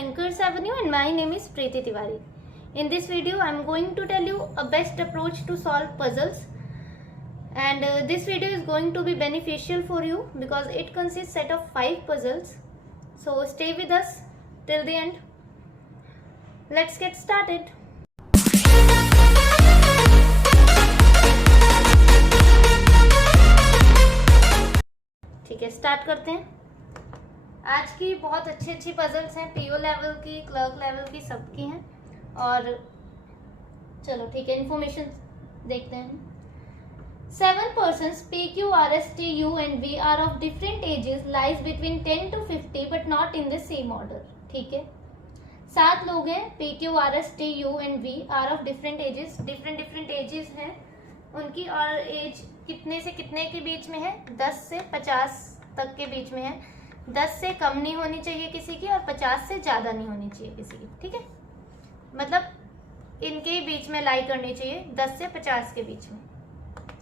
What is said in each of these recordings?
Bankers Avenue and my name is Preeti Tiwari. In this video I am going to tell you a best approach to solve puzzles, and this video is going to be beneficial for you because it consists set of 5 puzzles. So stay with us till the end. Let's get started. ठीक है, start करते हैं। आज की बहुत अच्छी puzzles हैं, PO level की, क्लर्क लेवल की, सबकी हैं। और चलो ठीक है, इंफॉर्मेशन देखते हैं। 7 persons P, Q, R, S, T, U and V are of different ages, lies between 10 to 50 but not in the same order। ठीक है, 7 लोग हैं, P, Q, R, S, T, U and V are of different ages, different ages हैं उनकी, और as कितने से कितने के बीच में है? 10 से 50 तक के बीच में है। 10 से कम नहीं होनी चाहिए किसी की और 50 से ज़्यादा नहीं होनी चाहिए किसी की। ठीक है, मतलब इनके बीच में लाई करनी चाहिए, 10 से 50 के बीच में।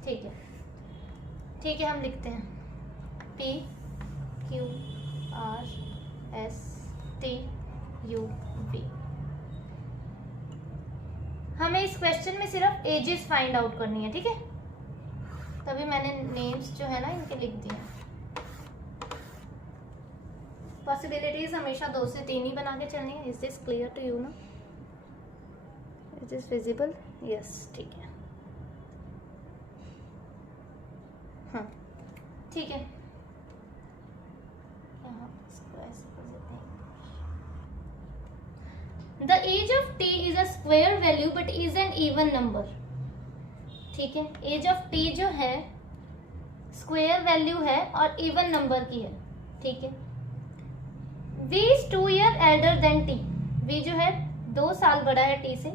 ठीक है, ठीक है, हम लिखते हैं P, Q, R, S, T, U, V। हमें इस क्वेश्चन में सिर्फ एजेस फाइंड आउट करनी है। ठीक है, तभी मैंने नेम्स जो है ना इनके लिख दिए। पॉसिबिलिटीज हमेशा 2 से 3 ही बना के चलनी है। Is this clear to you ना? Is this visible? यस, ठीक है। हाँ, ठीक है, the age of T is a square value but is an even number. ठीक है, एज ऑफ टी जो है स्क्वायर वैल्यू है और इवन नंबर की है। ठीक है, V is 2 year elder than T। V जो है 2 साल बड़ा है T से।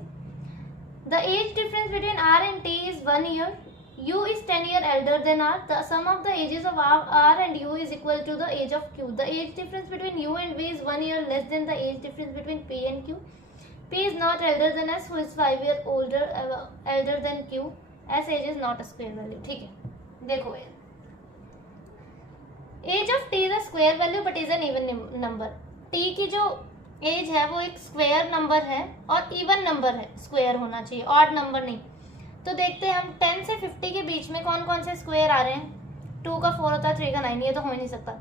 The age difference between R and T is 1 year। U is 10 year elder than R। The sum of the ages of R and U is equal to the age of Q। The age difference between U and V is 1 year less than the age difference between P and Q। P is not elder than S, who is 5 year elder than Q। S age is not a square value। ठीक है, देखो age of T is a square value but is an even number. T की जो as है वो एक square number है और इवन नंबर है, स्क्वायर होना चाहिए, ऑड नंबर नहीं। तो देखते हैं हम 10 से 50 के बीच में कौन कौन से स्क्वायर आ रहे हैं। 2 का 4 होता है, 3 का 9, ये तो हो ही नहीं सकता।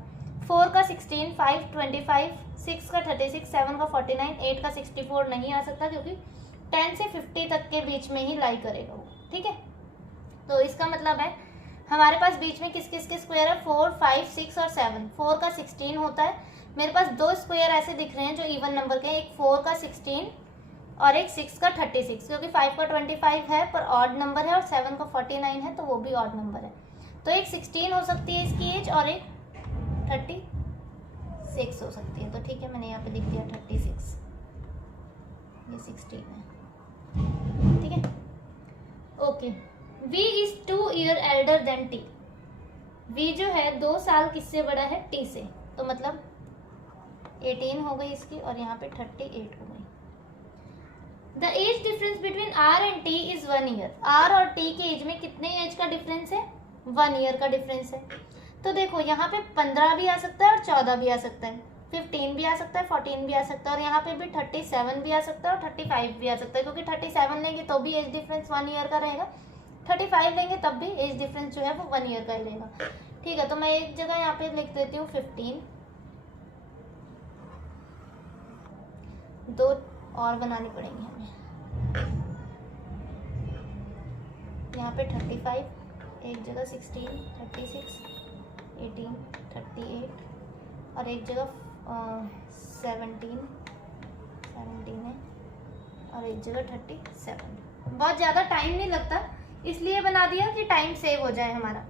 4 का 16, 5 25, 6 का 36, 7 का 49, 8 का 64 नहीं आ सकता क्योंकि 10 से 50 तक के बीच में ही लाई करेगा वो। ठीक है, तो इसका मतलब है हमारे पास बीच में किस किस के स्क्वायर है? 4, 5, 6 और 7। 4 का 16 होता है। मेरे पास 2 स्क्वायर ऐसे दिख रहे हैं जो इवन नंबर के हैं, एक 4 का 16 और एक 6 का 36, क्योंकि 5 का 25 है पर ऑड नंबर है और 7 का 49 है तो वो भी ऑड नंबर है। तो एक 16 हो सकती है इसकी एज और एक 36 हो सकती है। तो ठीक है, मैंने यहाँ पे लिख दिया 36, ये 16 है। ठीक है, okay. V is 2 year elder than T। V जो है 2 साल किससे बड़ा है? T से। तो मतलब 18 हो गई इसकी और यहाँ पे 38 हो गई। The age difference between R and T is 1 year। R और T की एज में कितने एज का डिफरेंस है? 1 ईयर का डिफरेंस है। तो देखो यहाँ पे 15 भी आ सकता है और 14 भी आ सकता है, 15 भी आ सकता है, 14 भी आ सकता है और यहाँ पे भी 37 भी आ सकता है और 35 भी आ सकता है, क्योंकि 37 लेंगे तो भी एज डिफरेंस 1 ईयर का रहेगा, 35 लेंगे तब भी एज डिफरेंस जो है वो 1 ईयर का ही रहेगा। ठीक है, तो मैं एक जगह यहाँ पे लिख देती हूँ 15, 2 और बनानी पड़ेंगी हमें। यहाँ पे 35, एक जगह 16, 36, 18, 38 और एक जगह 17 है और एक जगह 37। बहुत ज़्यादा टाइम नहीं लगता, इसलिए बना दिया कि टाइम सेव हो जाए हमारा,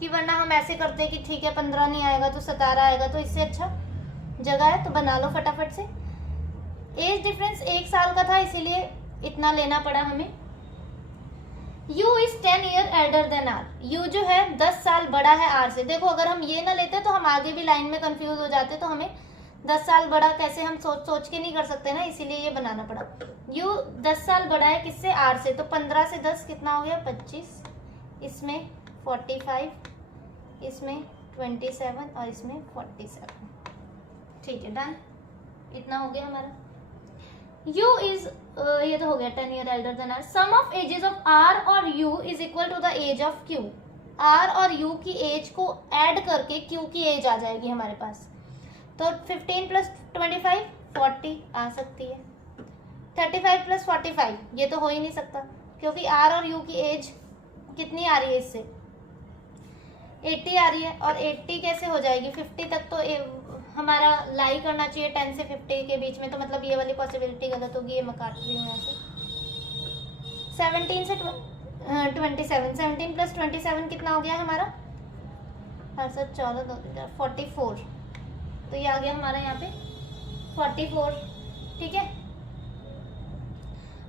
कि वरना हम ऐसे करते हैं कि ठीक है 15 नहीं आएगा तो 17 आएगा, तो इससे अच्छा जगह है तो बना लो फटाफट से। एज डिफरेंस 1 साल का था इसीलिए इतना लेना पड़ा हमें। U is 10 year elder than R। U जो है 10 साल बड़ा है R से। देखो अगर हम ये ना लेते तो हम आगे भी लाइन में कंफ्यूज हो जाते, तो हमें 10 साल बड़ा कैसे हम सोच के नहीं कर सकते ना, इसीलिए ये बनाना पड़ा। U 10 साल बड़ा है किससे? R से। तो 15 से 10 कितना हो गया? 25, इसमें 45, इसमें 27 और इसमें 47। ठीक है, डन। इतना हो गया हमारा। U इज ये तो हो गया 10 year elder than R। Sum of ages of R और U is equal to the age of Q। R और U की एज को ऐड करके Q की एज आ जाएगी हमारे पास। तो 15 प्लस 25 40 आ सकती है। 35 प्लस 45 ये तो हो ही नहीं सकता, क्योंकि R और U की एज कितनी आ रही है इससे 80 आ रही है, और 80 कैसे हो जाएगी 50 तक तो हमारा लाई करना चाहिए 10 से 50 के बीच में, तो मतलब ये वाली पॉसिबिलिटी गलत होगी, ये मैं काट रही हूँ यहाँ से। 17 से 27, 17 प्लस 27 कितना हो गया हमारा 44, तो ये आ गया हमारा यहाँ पे 44, ठीक है।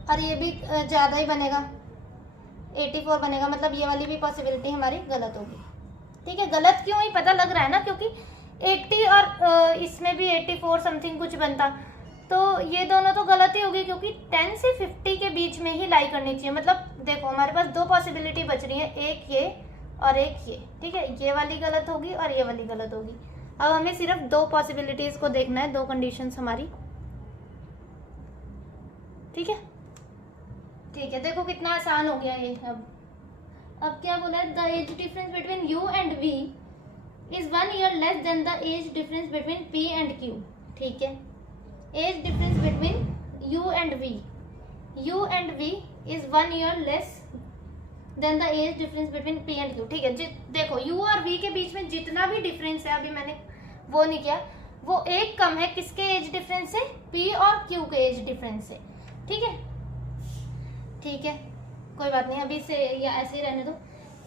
और ये भी ज़्यादा ही बनेगा 84 बनेगा, मतलब ये वाली भी पॉसिबिलिटी हमारी गलत होगी, ठीक है। गलत क्यों ही पता लग रहा है ना, क्योंकि 80 और इसमें भी 84 समथिंग कुछ बनता, तो ये दोनों तो गलत ही होगी, क्योंकि 10 से 50 के बीच में ही लाई करनी चाहिए। मतलब देखो हमारे पास दो पॉसिबिलिटी बच रही है, एक ये और एक ये, ठीक है। ये वाली गलत होगी और ये वाली गलत होगी। अब हमें सिर्फ दो पॉसिबिलिटीज को देखना है, दो कंडीशंस हमारी, ठीक है। ठीक है, देखो कितना आसान हो गया ये। अब क्या बोला है, the age difference between U and V is 1 year less than the age difference between P and Q, ठीक है। Age difference between U and V is 1 year less than the age difference between P and Q, ठीक है। देखो you और we के बीच में जितना भी डिफरेंस है, अभी मैंने वो नहीं किया, वो एक कम है किसके एज डिफरेंस से, पी और क्यू के एज डिफरेंस से, ठीक है। ठीक है, कोई बात नहीं, अभी इसे या ऐसे ही रहने दो।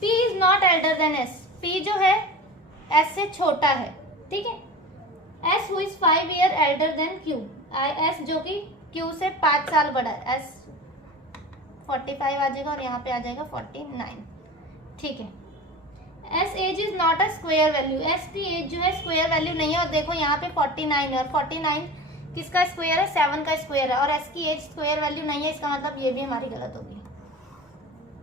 P is not elder than S, P जो है S से छोटा है, ठीक है। S who is 5 year elder than Q, S जो कि Q से 5 साल बड़ा है, S 45 आ जाएगा और यहाँ पे आ जाएगा 49, ठीक है। S age is not a square value, S की एज जो है स्क्वायर वैल्यू नहीं है, और देखो यहाँ पे 49 है, और 49 किसका स्क्वायर है, 7 का स्क्वायर है, और S की एज स्क्वायर वैल्यू नहीं है, इसका मतलब ये भी हमारी गलत होगी।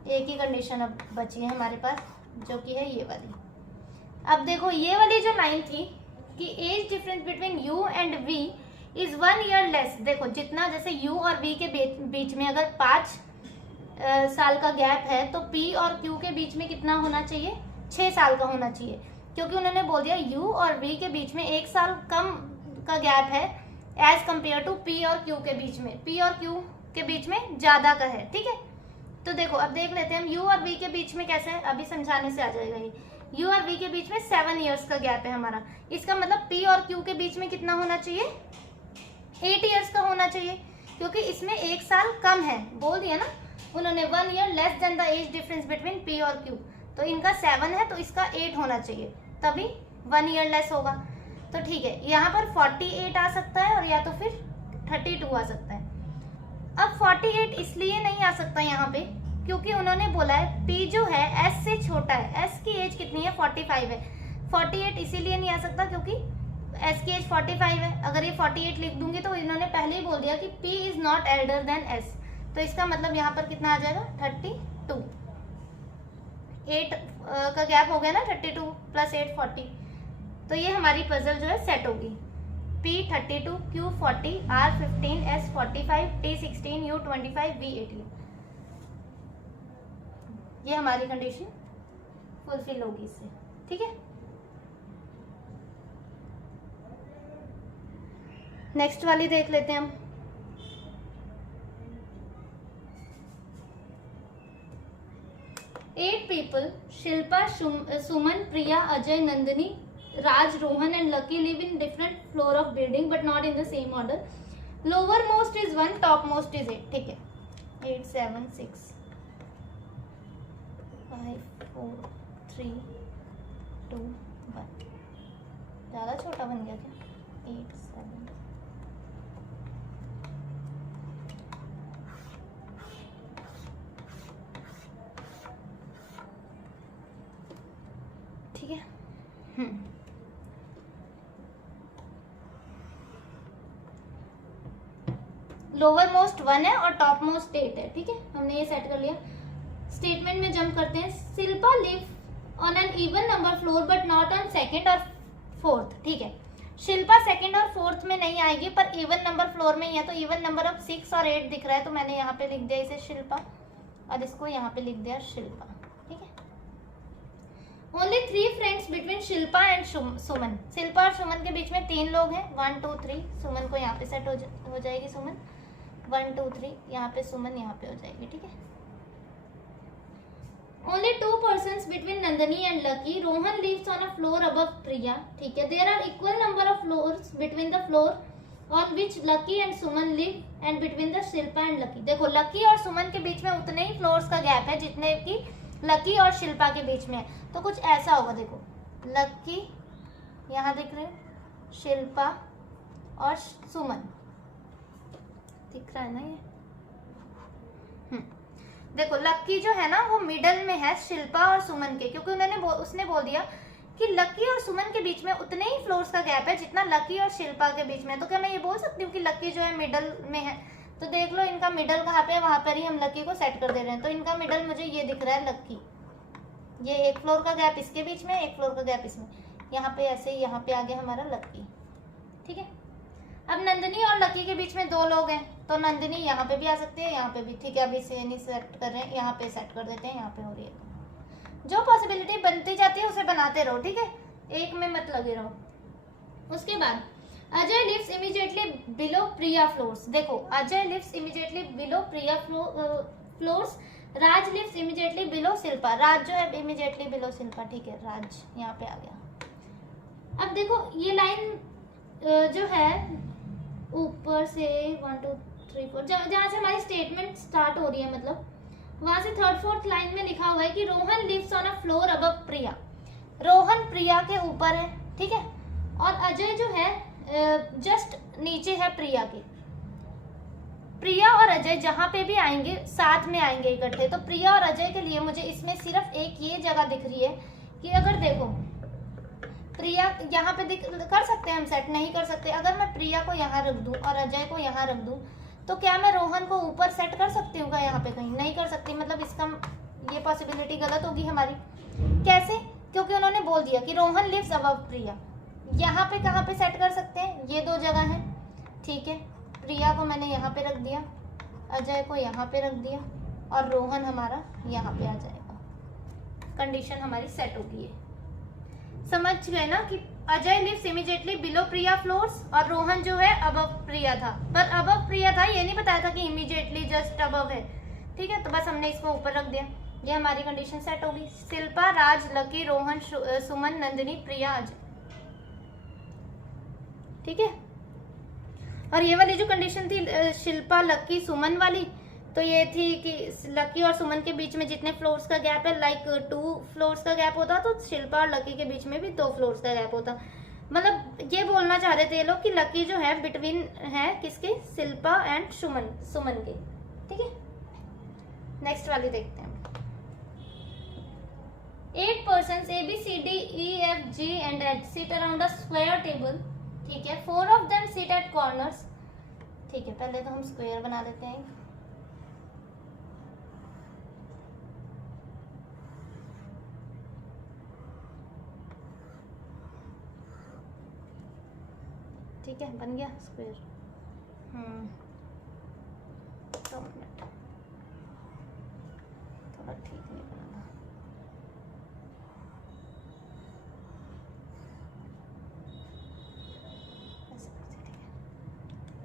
एक ही कंडीशन अब बची है हमारे पास, जो कि है ये वाली। अब देखो ये वाली जो लाइन थी कि age difference between U and V is 1 year less, देखो जितना जैसे यू और वी के बीच में अगर 5 साल का गैप है, तो पी और क्यू के बीच में कितना होना चाहिए, 6 साल का होना चाहिए, क्योंकि उन्होंने बोल दिया यू और वी के बीच में 1 साल कम का गैप है एज कंपेयर टू पी और क्यू के बीच में, पी और क्यू के बीच में ज्यादा का है, ठीक है। तो देखो अब देख लेते हैं हम यू और वी के बीच में कैसे है, अभी समझाने से आ जाएगा ये। यू और वी के बीच में 7 ईयर्स का गैप है हमारा, इसका मतलब पी और क्यू के बीच में कितना होना चाहिए, 8 ईयर्स का होना चाहिए, क्योंकि इसमें 1 साल कम है, बोल दिया ना उन्होंने 1 year less than the age difference between P और क्यू, तो इनका 7 है तो इसका 8 होना चाहिए, तभी 1 ईयर लेस होगा। तो ठीक है, यहाँ पर 48 आ सकता है और या तो फिर 32 आ सकता है। अब 48 इसलिए नहीं आ सकता यहाँ पे, क्योंकि उन्होंने बोला है P जो है S से छोटा है, S की एज कितनी है 45 है, 48 इसीलिए नहीं आ सकता क्योंकि S की एज 45 है। अगर ये 48 लिख दूंगी तो इन्होंने पहले ही बोल दिया कि P is not elder than S, तो इसका मतलब यहाँ पर कितना आ जाएगा 32, 8 का गैप हो गया ना, 32 प्लस 8 40, तो ये हमारी पजल जो है सेट होगी। P 32, Q 40, R 15, S 45, T 16, U 25, V 18, ये हमारी कंडीशन फुलफिल होगी इससे, ठीक है। नेक्स्ट वाली देख लेते हैं हम। Eight people, Shilpa, Suman, Priya, Ajay, Nandini, Raj, Rohan and Lucky live in different floor of building but not in the same order. Lowermost is 1, topmost is 8, ठीक है। 8 7 6 5 4 3 2 1, ज़्यादा छोटा बन गया क्या, 8 7, ठीक है। लोअर मोस्ट 1 है और टॉप मोस्ट 8 है, ठीक है, हमने ये सेट कर लिया। स्टेटमेंट में जंप करते हैं। Shilpa live on an even number floor but not on second और फोर्थ, ठीक है। शिल्पा सेकंड और फोर्थ में नहीं आएगी, पर इवन नंबर फ्लोर में ही है, तो इवन नंबर अब 6 और 8 दिख रहा है, तो मैंने यहाँ पे लिख दिया इसे शिल्पा और इसको यहाँ पे लिख दिया शिल्पा। ठीक है। Only 3 friends between Shilpa and Suman. Shilpa और सुमन के बीच में 3 लोग हैं, 1 2 3। सुमन को यहाँ पे सेट हो जाएगी, सुमन 1 2 3, यहाँ पे सुमन यहाँ पे हो जाएगी। ठीक है। Only 2 persons between Nandini and Lucky. Rohan lives on a floor above Priya. ठीक है। There are equal number of floors between the floor on which Lucky and Suman live and between the Shilpa and Lucky. देखो lucky और सुमन के बीच में उतने ही floors का gap है जितने की लकी और शिल्पा के बीच में है। तो कुछ ऐसा होगा, देखो लकी यहाँ दिख रहे हैं, शिल्पा और सुमन दिख रहा है ना ये। देखो लक्की जो है ना वो मिडल में है शिल्पा और सुमन के, क्योंकि उसने बोल दिया कि लक्की और सुमन के बीच में उतने ही फ्लोर्स का गैप है जितना लक्की और शिल्पा के बीच में। तो क्या मैं ये बोल सकती हूँ कि लक्की जो है मिडल में है? तो देख लो इनका मिडल कहाँ पे है, वहां पर ही हम लक्की को सेट कर दे रहे हैं। तो इनका मिडल मुझे ये दिख रहा है लक्की, ये एक फ्लोर का गैप इसके बीच में, एक फ्लोर का गैप इसमें, यहाँ पे ऐसे यहाँ पे आ गया हमारा लक्की। ठीक है। अब नंदिनी और लकी के बीच में 2 लोग हैं, तो नंदिनी यहाँ पे भी आ सकती है, यहाँ पे भी। ठीक है। अभी इसे नहीं सेट कर रहे हैं, यहाँ पे सेट कर देते हैं, यहाँ पे हो रही है। जो पॉसिबिलिटी बनती जाती है उसे बनाते रहो। ठीक है, एक में मत लगे रहो। उसके बाद अजय लिव्स इमीडिएटली बिलो प्रिया फ्लोर्स। देखो अजय लिव्स इमीडिएटली बिलो प्रिया फ्लोर्स। राज लिव्स इमीडिएटली बिलो शिल्पा। राज जो है इमीडिएटली बिलो शिल्पा। ठीक है, राज यहाँ पे आ गया। अब देखो ये लाइन जो है ऊपर से 1 2 3 4 जहाँ से हमारी स्टेटमेंट स्टार्ट हो रही है, मतलब वहां से 3rd 4th लाइन में लिखा हुआ है कि Rohan lives on a floor above Priya. Rohan Priya के ऊपर है। ठीक है। और अजय जो है जस्ट नीचे है प्रिया के। प्रिया और अजय जहां पे भी आएंगे साथ में आएंगे इकट्ठे। तो प्रिया और अजय के लिए मुझे इसमें सिर्फ एक ये जगह दिख रही है कि अगर देखो प्रिया यहाँ पे कर सकते हैं हम सेट, नहीं कर सकते। अगर मैं प्रिया को यहाँ रख दूं और अजय को यहाँ रख दूं तो क्या मैं रोहन को ऊपर सेट कर सकती हूँ? यहाँ पे कहीं नहीं कर सकती, मतलब इसका ये पॉसिबिलिटी गलत होगी हमारी। कैसे? क्योंकि उन्होंने बोल दिया कि रोहन लिव्स अबव प्रिया। यहाँ पे कहाँ पे सेट कर सकते हैं? ये 2 जगह है। ठीक है। प्रिया को मैंने यहाँ पे रख दिया, अजय को यहाँ पे रख दिया और रोहन हमारा यहाँ पे आ जाएगा। कंडीशन हमारी सेट होगी। है समझ गए ना कि अजय लिव्स इमीडिएटली बिलो प्रिया फ्लोर्स और रोहन जो है अबव प्रिया था। पर अबव प्रिया था, ये नहीं बताया था कि इमीडिएटली जस्ट अबव है। ठीक है। तो बस हमने इसको ऊपर रख दिया, ये हमारी कंडीशन सेट होगी। शिल्पा, राज, लकी, रोहन, सुमन, नंदिनी, प्रिया, अजय। ठीक है। और ये वाली जो कंडीशन थी शिल्पा, लकी, सुमन वाली, तो ये थी कि लकी और सुमन के बीच में जितने फ्लोर्स का गैप है, लाइक 2 फ्लोर्स का गैप होता, तो शिल्पा और लकी के बीच में भी 2 फ्लोर्स का गैप होता। मतलब ये बोलना चाह रहे थे ये लोग कि लकी जो है बिटवीन है किसके? शिल्पा एंड सुमन के। ठीक है। नेक्स्ट वाली देखते हैं। 8 persons A B C D E F G and H sit around a square table। ठीक है। 4 of them sit at corners। ठीक है, पहले तो हम स्क्वायर बना देते हैं। ठीक है, बन गया स्क्वायर। 2 मिनट, थोड़ा ठीक नहीं बना।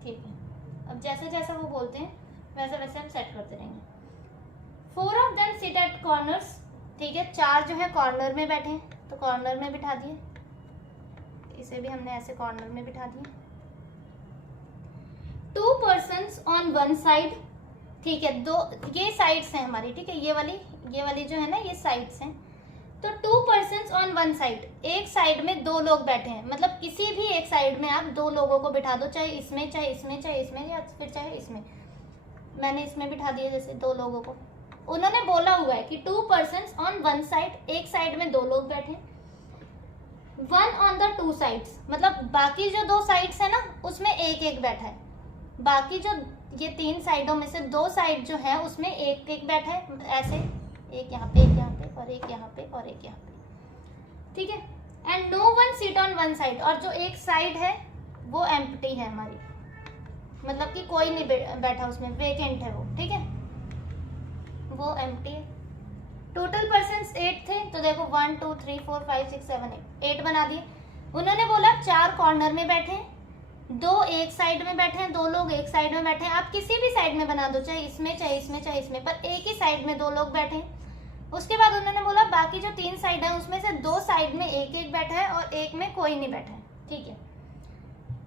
ठीक है। अब जैसे जैसे वो बोलते हैं वैसे वैसे हम सेट करते रहेंगे। 4 of them sit at corners। ठीक है, 4 जो है कॉर्नर में बैठे हैं, तो कॉर्नर में बिठा दिए। इसे भी हमने ऐसे कॉर्नर में बिठा दिया। 2 persons on one side। ठीक है, 2 ये साइड्स हैं हमारी। ठीक है, ये वाली जो है ना, ये साइड्स हैं। तो 2 persons on one side, एक साइड में 2 लोग बैठे हैं। मतलब किसी भी एक साइड में आप 2 लोगों को बिठा दो, चाहे इसमें चाहे इसमें चाहे इसमें या फिर चाहे इसमें। मैंने इसमें बिठा दिया जैसे 2 लोगों को। उन्होंने बोला हुआ है कि 2 persons on one side, एक साइड में 2 लोग बैठे। 1 on the 2 sides, मतलब बाकी जो 2 साइड्स है ना उसमें एक एक बैठा है। बाकी जो ये 3 साइडों में से 2 साइड जो है उसमें एक एक बैठा है, ऐसे एक यहाँ पे, एक यहाँ पे और एक यहाँ पे और एक यहाँ पे। ठीक है, and no one sit on one side, और जो एक साइड है वो एम्प्टी है हमारी, मतलब कि कोई नहीं बैठा उसमें, वेकेंट है वो, ठीक है, वो एम्प्टी है। टोटल पर्सन्स 8 थे, तो देखो 1 2 3 4 5 6 7 8 बना दिए। उन्होंने बोला 4 कॉर्नर में बैठे हैं, 2 एक साइड में बैठे हैं, 2 लोग एक साइड में बैठे हैं। आप किसी भी साइड में बना दो, चाहे इसमें चाहे इसमें चाहे इसमें, पर एक ही साइड में 2 लोग बैठे हैं। उसके बाद उन्होंने बोला बाकी जो 3 साइड है उसमें से 2 साइड में एक एक बैठा है और एक में कोई नहीं बैठा है, ठीक है।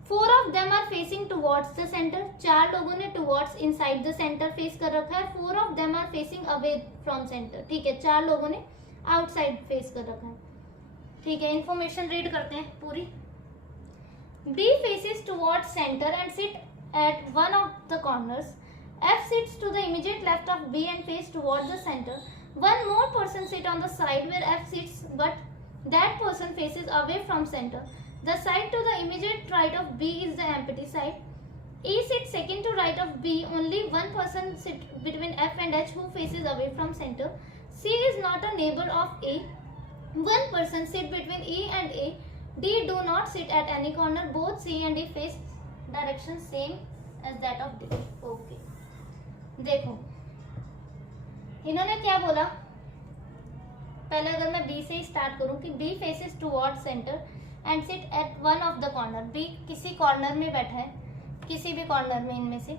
4 of them are facing towards the center, 4 लोगों ने towards inside the center face कर रखा है, 4 of them are facing away from center, ठीक है, 4 लोगों ने outside फेस कर रखा है, ठीक है। इंफॉर्मेशन रीड करते हैं पूरी। B faces towards center and sit at one of the corners. F sits to the immediate left of B and face towards the center. One more person sit on the side where F sits, but that person faces away from center. The side to the immediate right of B is the empty side. E sits second to right of B. Only one person sits between F and H who faces away from center. C is not a neighbor of A. One person sits between E and A. D do not sit at any corner. Both C and D face direction same as that of D. Okay. देखो इन्होंने क्या बोला, पहले अगर मैं B से start करूं कि B faces towards center and sit at one of the corner. B किसी कॉर्नर में बैठा है, किसी भी कॉर्नर में इनमें से,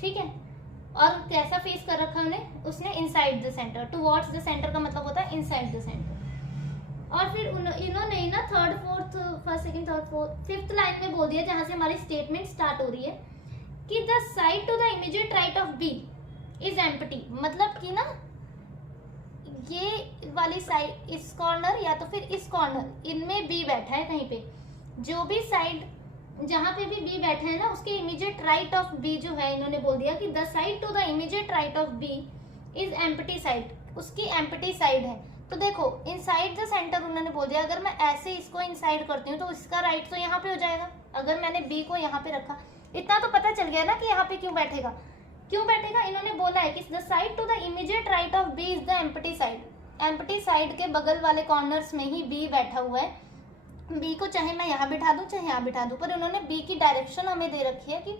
ठीक है, और कैसा फेस कर रखा है उसने inside the centre. Towards the centre का मतलब होता है इनसाइड द सेंटर। और फिर इन्होंने ना third fourth first second third fourth fifth line में बोल दिया, जहां से हमारी स्टेटमेंट स्टार्ट हो रही है कि the side to the immediate right of B is empty, मतलब कि ना ये वाली साइड, इस कॉर्नर या तो फिर इस कॉर्नर, इनमें बी बैठा है कहीं पे, जो भी साइड जहां पे भी बी बैठा है ना उसके इमीडिएट राइट ऑफ बी जो है, इन्होंने बोल दिया कि the side to the immediate right of B is empty side, उसकी एम्प्टी साइड है। तो देखो इनसाइड द सेंटर उन्होंने बोल दिया, अगर मैं ऐसे इसको इनसाइड करती हूँ तो इसका राइट तो यहाँ पे हो जाएगा। अगर मैंने बी को यहाँ पे रखा, इतना तो पता चल गया ना कि यहाँ पे क्यों बैठेगा, क्यों बैठेगा। इन्होंने बोला है कि the side to the immediate right of B is the empty side, empty side के बगल वाले कॉर्नर्स में ही बी बैठा हुआ है। बी को चाहे मैं यहाँ बिठा दूं चाहे यहाँ बिठा दूं, पर उन्होंने बी की डायरेक्शन हमें दे रखी है कि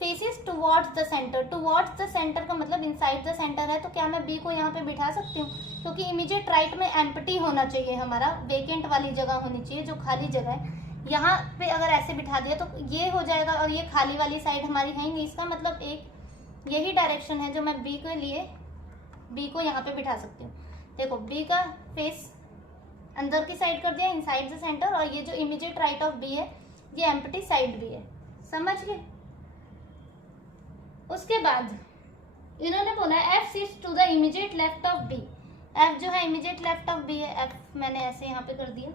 faces towards the centre. Towards the centre का मतलब इनसाइड द सेंटर है, तो क्या मैं बी को यहाँ पे बिठा सकती हूँ, क्योंकि इमीडिएट राइट में एम्प्टी होना चाहिए, हमारा वेकेंट वाली जगह होनी चाहिए, जो खाली जगह है। यहाँ पे अगर ऐसे बिठा दिया तो ये हो जाएगा और ये खाली वाली साइड हमारी है नहीं, इसका मतलब एक यही डायरेक्शन है जो मैं बी के लिए बी को यहाँ पे बिठा सकती हूँ। देखो बी का फेस अंदर की साइड कर दिया इनसाइड द सेंटर, और ये जो इमीडिएट राइट ऑफ बी है ये एम्प्टी साइड भी है, समझ गए। उसके बाद इन्होंने बोला F sits to the immediate left of B. F जो है इमीडिएट लेफ्ट ऑफ बी है, एफ मैंने ऐसे यहाँ पे कर दिया,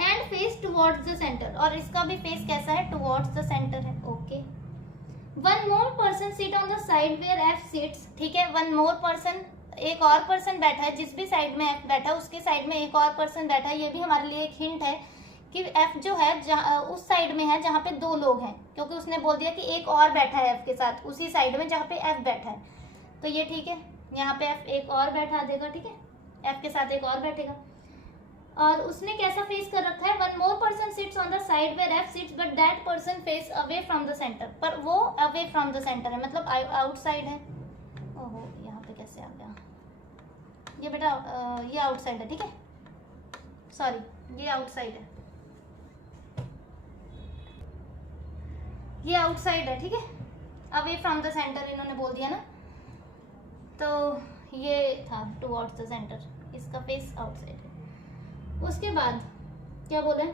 and face towards the centre, और इसका भी फेस कैसा है, टुवर्ड्स द सेंटर है। Okay, one more person sit on the side where F sits, ठीक है, वन मोर पर्सन, एक और पर्सन बैठा है, जिस भी साइड में एफ बैठा है उसके साइड में एक और पर्सन बैठा है। ये भी हमारे लिए एक हिंट है कि एफ जो है उस साइड में है जहाँ पे दो लोग हैं, क्योंकि उसने बोल दिया कि एक और बैठा है एफ के साथ उसी साइड में जहाँ पे एफ बैठा है, तो ये ठीक है, यहाँ पे एफ एक और बैठा देगा, ठीक है, एफ के साथ एक और बैठेगा। और उसने कैसा फेस कर रखा है, one more person sits on the side where F sits but that person face away from the centre, पर वो अवे फ्रॉम द सेंटर है, मतलब आउटसाइड है। ओहो, यहाँ पे कैसे आ गया ये बेटा, ये आउटसाइड है, ठीक है, सॉरी ये आउटसाइड है, ये आउटसाइड है, ठीक है, अवे फ्रॉम द सेंटर इन्होंने बोल दिया ना, तो ये था टुवर्ड्स द सेंटर, इसका फेस आउटसाइड है। उसके बाद क्या बोले,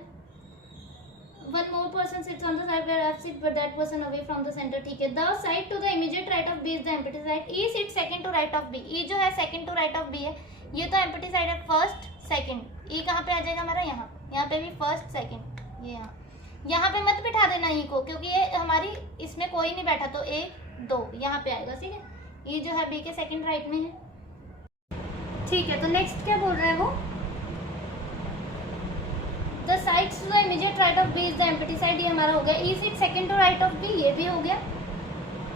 one more person sits on the side where F sit but that person away from the centre, ठीक है। The side to the immediate right of B is the empty side. E sit second to right of B, E जो है second to right of B है, ये तो empty side है, first second. ई कहाँ पे आ जाएगा हमारा, यहाँ, यहाँ पे भी फर्स्ट सेकंड, ये यहाँ पे मत बिठा देना ई को, क्योंकि ये हमारी इसमें कोई नहीं बैठा, तो एक दो यहाँ पे आएगा, ठीक है। ई जो है बी के सेकंड राइट में है, ठीक है। तो नेक्स्ट क्या बोल रहा है वो, the sides to the immediate right of B is the empty side, ये हमारा हो गया। E sit second to right of B, ये भी हो गया।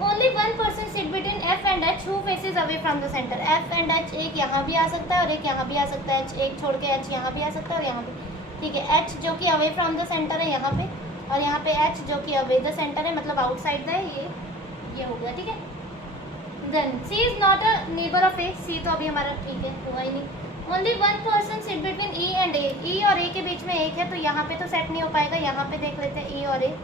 Only one person sit between F and H who faces away from the centre. F and H, एक यहाँ भी आ सकता है और एक यहाँ भी आ सकता है, एक छोड़ के एच यहाँ भी आ सकता है और यहाँ भी, ठीक है। एच जो कि अवे फ्रॉम द सेंटर है यहाँ पे, और यहाँ पे एच जो कि अवे द सेंटर है, मतलब आउटसाइड द है, ये हो गया। ठीक है। Then C is not a neighbour of A, C तो अभी हमारा ठीक है हुआ ही नहीं। Only one person sit between E and A, E और ए के बीच में एक है, तो यहाँ पे तो सेट नहीं हो पाएगा। यहाँ पे देख लेते हैं ई और ए,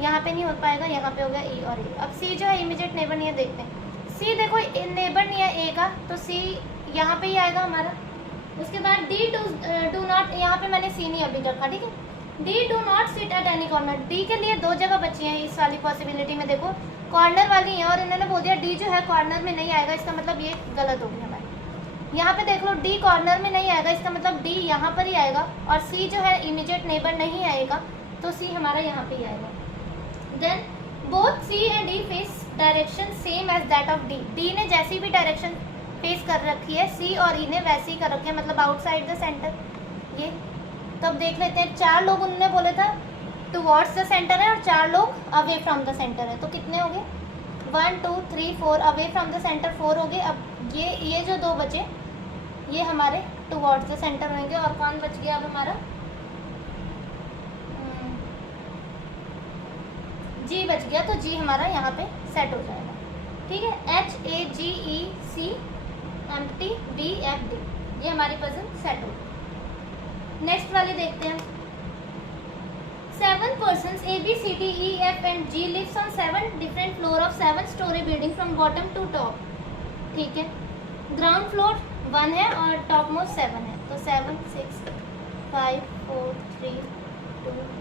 यहाँ पे नहीं हो पाएगा, यहाँ पे हो गया ई और ए। अब सी जो है इमीडिएट नेबर नहीं है, देखते हैं। सी देखो नेबर नहीं है ए का, तो सी यहाँ पे ही आएगा हमारा। उसके बाद डी डू नॉट, यहाँ पे मैंने सी नहीं अभी रखा। ठीक है। D do not sit at any corner, D के लिए दो जगह बची हैं इस वाली पॉसिबिलिटी में, देखो कॉर्नर वाली है, और इन्होंने बोल दिया डी जो है कॉर्नर में नहीं आएगा, इसका मतलब ये गलत हो गया हमारी। यहाँ पे देख लो डी कॉर्नर में नहीं आएगा, इसका मतलब डी यहाँ पर ही आएगा, और सी जो है इमीडिएट नेबर नहीं आएगा, तो सी हमारा यहाँ पे ही आएगा। Then both C and D face direction same as that of D, D ने जैसी भी डायरेक्शन फेस कर रखी है, सी और ई ने वैसी ही कर रखी है, मतलब आउटसाइड द सेंटर ये। तो अब देख लेते हैं, 4 लोग उन्होंने बोले था टुवर्ड्स द सेंटर है, और 4 लोग अवे फ्रॉम द सेंटर है, तो कितने हो गए 1 2 3 4, अवे फ्रॉम द सेंटर 4 हो गए। अब ये जो 2 बचे ये हमारे टुवर्ड्स द सेंटर होंगे, और कौन बच गया अब हमारा जी बच गया, तो जी हमारा यहाँ पे सेट हो जाएगा। ठीक है। H A G E C M T B F D, ये हमारी पजल सेट हो गई। नेक्स्ट वाली देखते हैं। 7 persons A B C D E F and G lives on 7 different floor of 7-story building from bottom to top। ठीक है। Ground floor 1 है और टॉप मोस्ट 7 है, तो 7 6 5 4 3 2 1।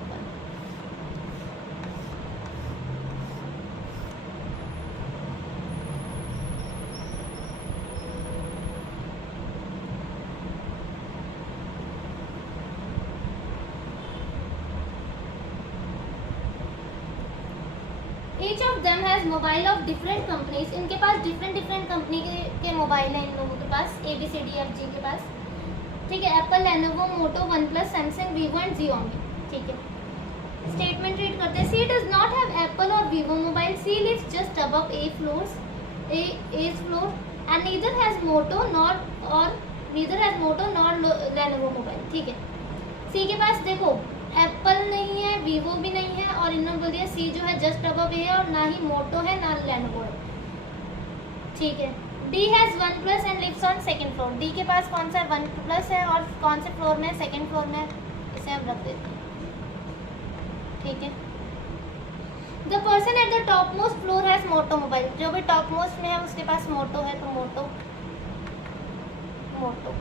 Each of them has mobile of different companies, इनके पास different company के mobile हैं इन लोगों के पास, ABCDFG के पास। ठीक है। Apple, Lenovo, Moto, OnePlus, Samsung, Vivo and Xiaomi. ठीक है। स्टेटमेंट रीड करते हैं। C does not have Apple और Vivo mobile, C lives just above a floor and neither has Moto nor Lenovo mobile. ठीक है। सी के पास देखो Apple नहीं है, वीवो भी नहीं है, और इन्होंने बोल दिया सी जो है जस्ट अबव ए है, और ना ही मोटो है ना लेनोवो है। ठीक है। D has 1 plus and lives on second floor, D के पास कौन सा 1 प्लस है और कौन से फ्लोर में है, सेकंड फ्लोर में है, इसे हम रख देते हैं। ठीक है। The person at the top most floor has Moto mobile, जो भी टॉप मोस्ट में है उसके पास मोटो है, तो Moto.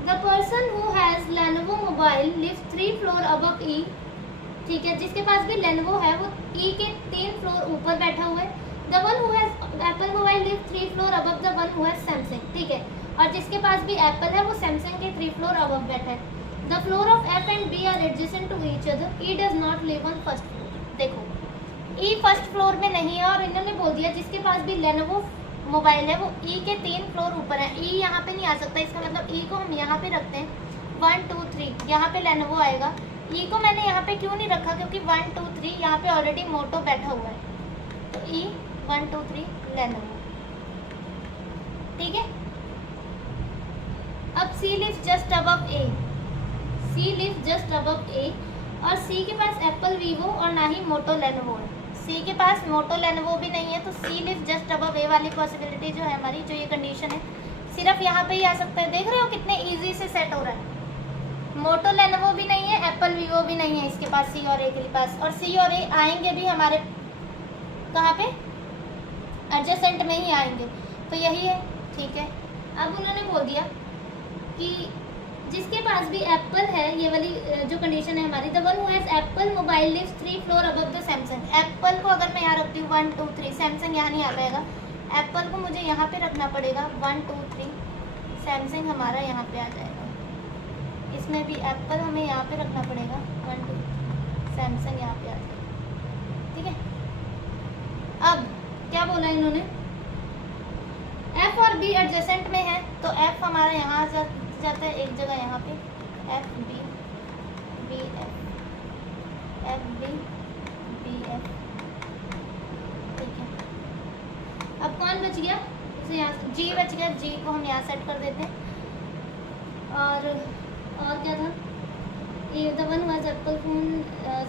The person who has Lenovo mobile lives 3 floor above E. ठीक है। जिसके पास भी लेनोवो है वो ई के 3 फ्लोर ऊपर बैठा हुआ है। The one who has Apple mobile lives 3 floor above the one who has Samsung. ठीक है। और जिसके पास भी एप्पल है वो सैमसंग के 3 फ्लोर अबव बैठा है। The floor of F and B are adjacent to each other, E does not live on first floor. देखो ई फर्स्ट फ्लोर में नहीं है, और इन्होंने बोल दिया जिसके पास भी लेनोवो मोबाइल है वो ई के 3 फ्लोर ऊपर है, ई यहाँ पे नहीं आ सकता, इसका मतलब ई को हम यहाँ पे रखते हैं 1 2 3, यहाँ पे लेनोवो आएगा। ई को मैंने यहाँ पे क्यों नहीं रखा, क्योंकि 1 2 3 यहाँ पे ऑलरेडी मोटो बैठा हुआ है, तो ई 1 2 3 लेनोवो। ठीक है। अब C lives just above A, C lives just above A, और सी के पास एप्पल, वीवो और ना ही मोटो लेनोवो है। सी के पास मोटो लेनोवो भी नहीं है, तो सी लिव्स जस्ट अबव ए वाली पॉसिबिलिटी जो है हमारी, जो ये कंडीशन है सिर्फ यहाँ पे ही आ सकता है। देख रहे हो कितने इजी से सेट हो रहा है। मोटो लेनोवो भी नहीं है, एप्पल, वीवो भी नहीं है इसके पास, सी और ए के पास, और सी और ए आएंगे भी हमारे कहाँ पे, एडजेसेंट में ही आएंगे, तो यही है। ठीक है। अब उन्होंने बोल दिया कि जिसके पास भी एप्पल है, ये वाली जो कंडीशन है हमारी, the one who has Apple mobile lives 3 floor above the Samsung. Apple को अगर मैं यहाँ रखती हूँ 1 2 3, सैमसंग यहाँ नहीं आ पाएगा, एप्पल को मुझे यहाँ पे रखना पड़ेगा 1 2 3, सैमसंग हमारा यहाँ पे आ जाएगा। इसमें भी एप्पल हमें यहाँ पे रखना पड़ेगा 1 2, सैमसंग यहाँ पे आ जाएगा। ठीक है। अब क्या बोला इन्होंने, एफ और बी एडजेसेंट में है, तो एफ हमारा यहाँ जाता है एक जगह, यहाँ पे F B B F B B F. ठीक है। अब कौन बच गया, इसे यहाँ जी बच गया, जी को हम यहाँ सेट कर देते हैं, और क्या था, ये the one was Apple phone,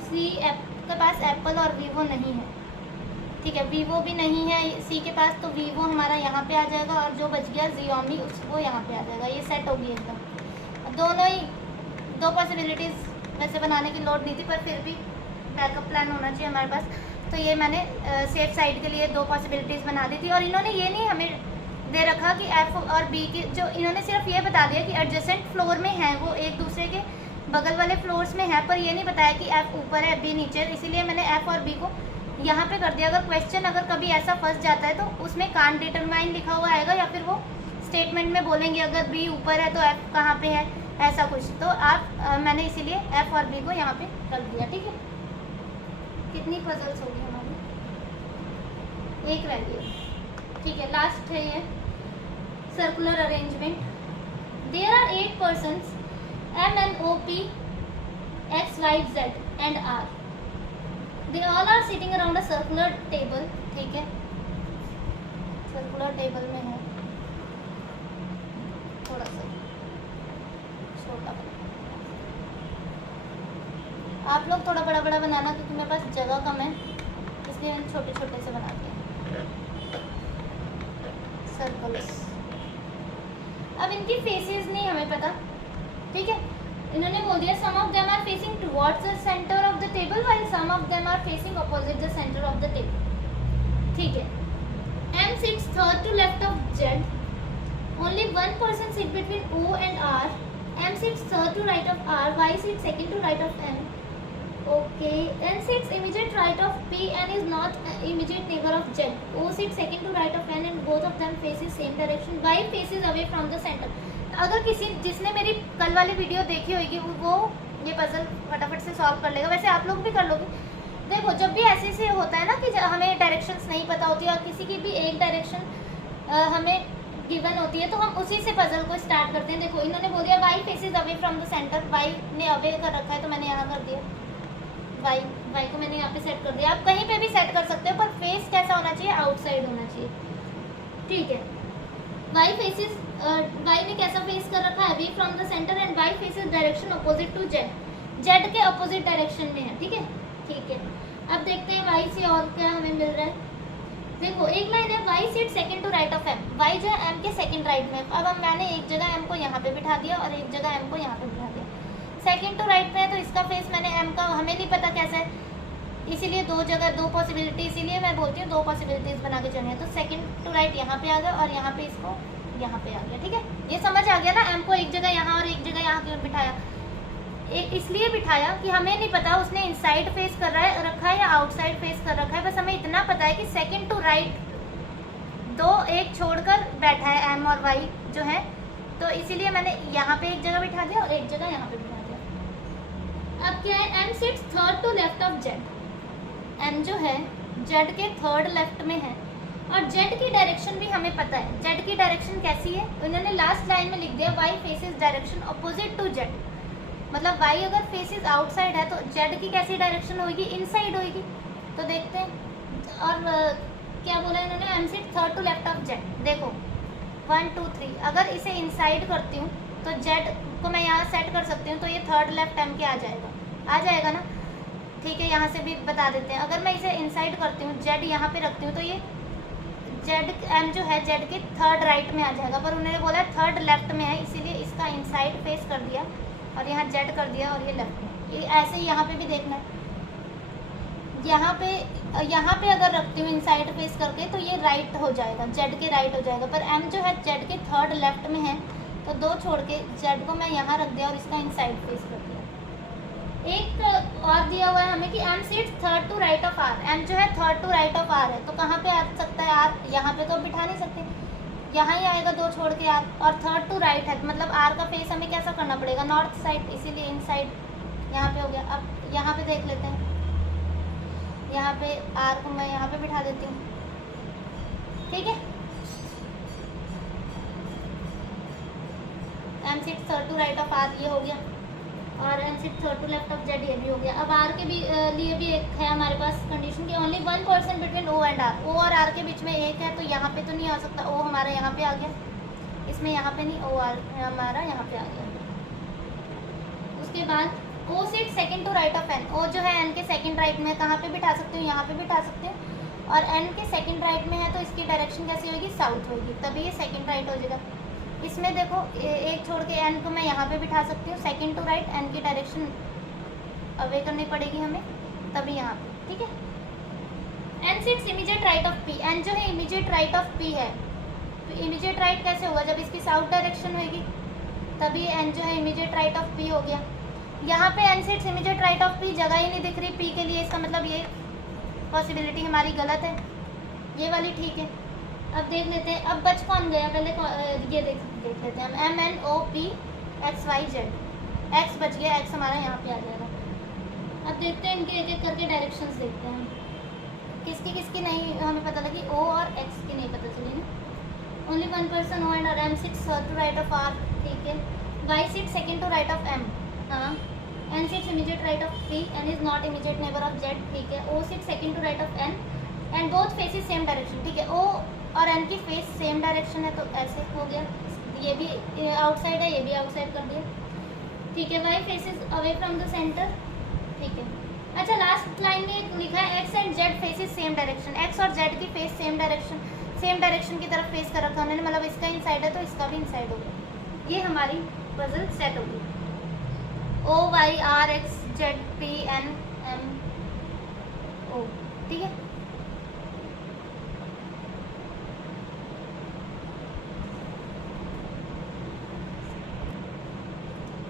C के पास एप्पल और वीवो नहीं है, ठीक है, वीवो भी नहीं है सी के पास, तो वीवो हमारा यहाँ पे आ जाएगा और जो बच गया Xiaomi वो यहाँ पे आ जाएगा। ये सेट होगी एकदम। दोनों ही दो पॉसिबिलिटीज़ वैसे बनाने की लोड नहीं थी, पर फिर भी बैकअप प्लान होना चाहिए हमारे पास, तो ये मैंने सेफ साइड के लिए दो पॉसिबिलिटीज़ बना दी थी। और इन्होंने ये नहीं हमें दे रखा कि एफ और बी की, जो इन्होंने सिर्फ ये बता दिया कि एडजेसेंट फ्लोर में है, वो एक दूसरे के बगल वाले फ्लोर्स में है, पर ये नहीं बताया कि एफ ऊपर है बी नीचे, इसीलिए मैंने एफ और बी को यहाँ पे कर दिया। अगर क्वेश्चन अगर कभी ऐसा फंस जाता है तो उसमें कान डिटरमाइन लिखा हुआ आएगा, या फिर वो स्टेटमेंट में बोलेंगे अगर बी ऊपर है तो एफ कहाँ पे है, ऐसा कुछ, तो आप मैंने इसीलिए एफ और बी को यहाँ पे कर दिया। ठीक है, कितनी पजल्स होगी हमारी, एक रह गई। ठीक है, लास्ट है ये circular arrangement. There are 8 persons M N O P X Y Z and R. They all are sitting around a circular table. ठीक है, सर्कुलर टेबल में है, थोड़ा सा छोटा बना, आप लोग थोड़ा बड़ा बड़ा बनाना क्योंकि मेरे पास जगह कम है, इसलिए मैंने छोटे छोटे से बना दिए सर्कल्स। अब इनकी फेसेस नहीं हमें पता, ठीक है, इन्होंने बोल दिया some of them are facing towards the centre of the table while some of them are facing opposite the centre of the table. ठीक है, M sits third to left of Z, only one person sit between O and R, M sits third to right of R, Y sits second to right of M, okay, N sits immediate right of P and is not immediate neighbor of Z, O sits second to right of N and both of them faces same direction, Y faces away from the center। अगर किसी जिसने मेरी कल वाली video देखी होगी वो ये पजल फटाफट से सॉल्व कर लेगा, वैसे आप लोग भी कर लोगे। देखो, जब भी ऐसे से होता है ना कि हमें डायरेक्शंस नहीं पता होती और किसी की भी एक डायरेक्शन हमें गिवन होती है, तो हम उसी से पजल को स्टार्ट करते हैं। देखो, इन्होंने बोल दिया Y faces away from the centre, Y ने अवे कर रखा है तो मैंने यहाँ कर दिया, वाई को मैंने यहाँ पे सेट कर दिया। आप कहीं पे भी सेट कर सकते हो, पर फेस कैसा होना चाहिए, आउटसाइड होना चाहिए। ठीक है, वाई फेसेस, वाई ने कैसा फेस कर रखा है, away from the centre, and Y faces direction opposite to Z, Z के अपोजिट डायरेक्शन में है। ठीक है, ठीक है, अब देखते हैं वाई से और क्या हमें मिल रहा है। देखो, एक लाइन है Y sit second to right of M, Y जो है एम के सेकंड राइट में। अब हम मैंने एक जगह एम को यहाँ पे बिठा दिया और एक जगह एम को यहाँ पे बिठा दिया। सेकंड टू राइट में है तो इसका फेस मैंने एम का, हमें नहीं पता कैसा है, इसीलिए दो जगह दो पॉसिबिलिटी, इसीलिए मैं बोलती हूँ दो पॉसिबिलिटीज बना के चलिए। तो सेकंड टू राइट यहाँ पे आ गया और यहाँ पे इसको यहाँ पे आ गया। ठीक है, ये समझ आ गया ना, एम को एक जगह यहाँ और एक जगह यहाँ क्यों बिठाया, इसलिए बिठाया कि हमें नहीं पता उसने इनसाइड फेस कर रहा है रखा है या आउटसाइड फेस कर रखा है, बस हमें इतना पता है कि सेकंड टू राइट दो एक छोड़कर बैठा है एम और वाई जो है, तो इसीलिए मैंने यहाँ पे एक जगह बिठा दिया और एक जगह यहाँ पे बिठा दिया। अब क्या है, M sits third to left of Z, M जो है जेड के थर्ड लेफ्ट में है और जेड की डायरेक्शन भी हमें पता है। जेड की डायरेक्शन कैसी है, उन्होंने लास्ट लाइन में लिख दिया Y faces direction opposite to Z, मतलब वाई अगर फेसेस आउटसाइड है तो जेड की कैसी डायरेक्शन होगी, इनसाइड होगी। तो देखते हैं, और क्या बोला इन्होंने, M sit third to left of Z. देखो 1 2 3, अगर इसे इनसाइड करती हूँ तो जेड को मैं यहाँ सेट कर सकती हूँ, तो ये थर्ड लेफ्ट एम के आ जाएगा ना। ठीक है, यहाँ से भी बता देते हैं, अगर मैं इसे इनसाइड करती हूँ, जेड यहाँ पे रखती हूँ, तो ये जेड एम जो है जेड के थर्ड राइट में आ जाएगा, पर उन्होंने बोला थर्ड लेफ्ट में है, इसीलिए इसका इनसाइड फेस कर दिया और यहाँ जेड कर दिया और ये लेफ्ट में। ये ऐसे ही यहाँ पे भी देखना है, यहाँ पे अगर रखती हूँ इनसाइड फेस करके तो ये राइट हो जाएगा, जेड के राइट हो जाएगा, पर एम जो है जेड के थर्ड लेफ्ट में है, तो दो छोड़ के जेड को मैं यहाँ रख दिया और इसका इनसाइड फेस कर दिया। एक और दिया हुआ है हमें कि M sits third to right of R, M जो है third to right of R है, तो कहाँ पे आ सकता है आर, यहाँ पे तो बिठा नहीं सकते, यहाँ ही आएगा दो छोड़ के आर, और थर्ड टू राइट है मतलब आर का फेस हमें कैसा करना पड़ेगा, नॉर्थ साइड, इसीलिए इनसाइड यहाँ पे हो गया। अब यहाँ पे देख लेते हैं, यहाँ पे आर को मैं यहाँ पे बिठा देती हूँ। ठीक है, M sit third to right of R ये हो गया, और M sit third to left of Z ये भी हो गया। अब आर के भी लिए भी एक है हमारे पास कंडीशन की only 1% between O and R, O और आर के बीच में एक है, तो यहाँ पे तो नहीं आ सकता, ओ हमारा यहाँ पे आ गया, इसमें यहाँ पे नहीं, ओ आर हमारा यहाँ पे आ गया। उसके बाद O sit second to right of N, O जो है एन के सेकंड राइट में, कहाँ पे बिठा सकते हो, यहाँ पे बिठा सकते हो, और एन के सेकंड राइट में है तो इसकी डायरेक्शन कैसी होगी, साउथ होगी, तभी ये सेकंड राइट हो जाएगा। इसमें देखो एक छोड़ के एन को मैं यहाँ पे बिठा सकती हूँ, सेकंड टू राइट, एन की डायरेक्शन अवे करनी पड़ेगी हमें, तभी यहाँ पे, ठीक है। N sits immediate right of P, N जो है इमीडिएट राइट ऑफ पी है, तो इमीडिएट राइट कैसे होगा, जब इसकी साउथ डायरेक्शन होगी तभी एन जो है इमीडिएट राइट ऑफ पी हो गया। यहाँ पे N sits immediate right of P, जगह ही नहीं दिख रही पी के लिए, इसका मतलब ये पॉसिबिलिटी हमारी गलत है, ये वाली ठीक है। अब देख लेते हैं, अब बच कौन गया, पहले ये देख लेते हैं हम, M N O P X Y Z, X बच गया, एक्स हमारा यहाँ पे आ जाएगा। अब देखते हैं इनके एक एक करके डायरेक्शंस देखते हैं, किसकी किसकी नहीं हमें पता लगी, ओ और एक्स की नहीं पता चली ना। Only one person O and R, M sits to right of R, ठीक है। Y sit second to right of M, हाँ। N sits immediate right of P, N is not immediate neighbour of Z, ठीक है। O sit second to right of N and both faces same direction, ठीक है। ओ और N की face same direction है तो ऐसे हो गया, ये भी आउटसाइड है, ये भी आउटसाइड कर दिया, ठीक है। Y faces away from the centre, ठीक है। अच्छा, लास्ट लाइन में लिखा है X and Z faces same direction, X और जेड की फेस सेम डायरेक्शन की तरफ फेस कर रखा उन्होंने, मतलब इसका इनसाइड है तो इसका भी इनसाइड होगा। ये हमारी पजल सेट होगी, O Y R X Z P N M O, ठीक है।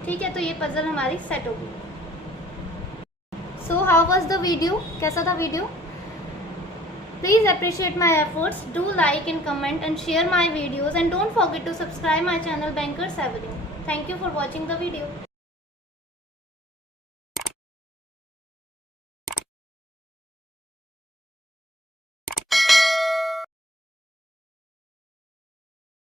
ठीक है, तो ये पजल हमारी सेट होगी। So how was the video, कैसा था video? Please appreciate my efforts, do like and comment and share my videos, and don't forget to subscribe my channel Bankers Avenue. Thank you for watching the video.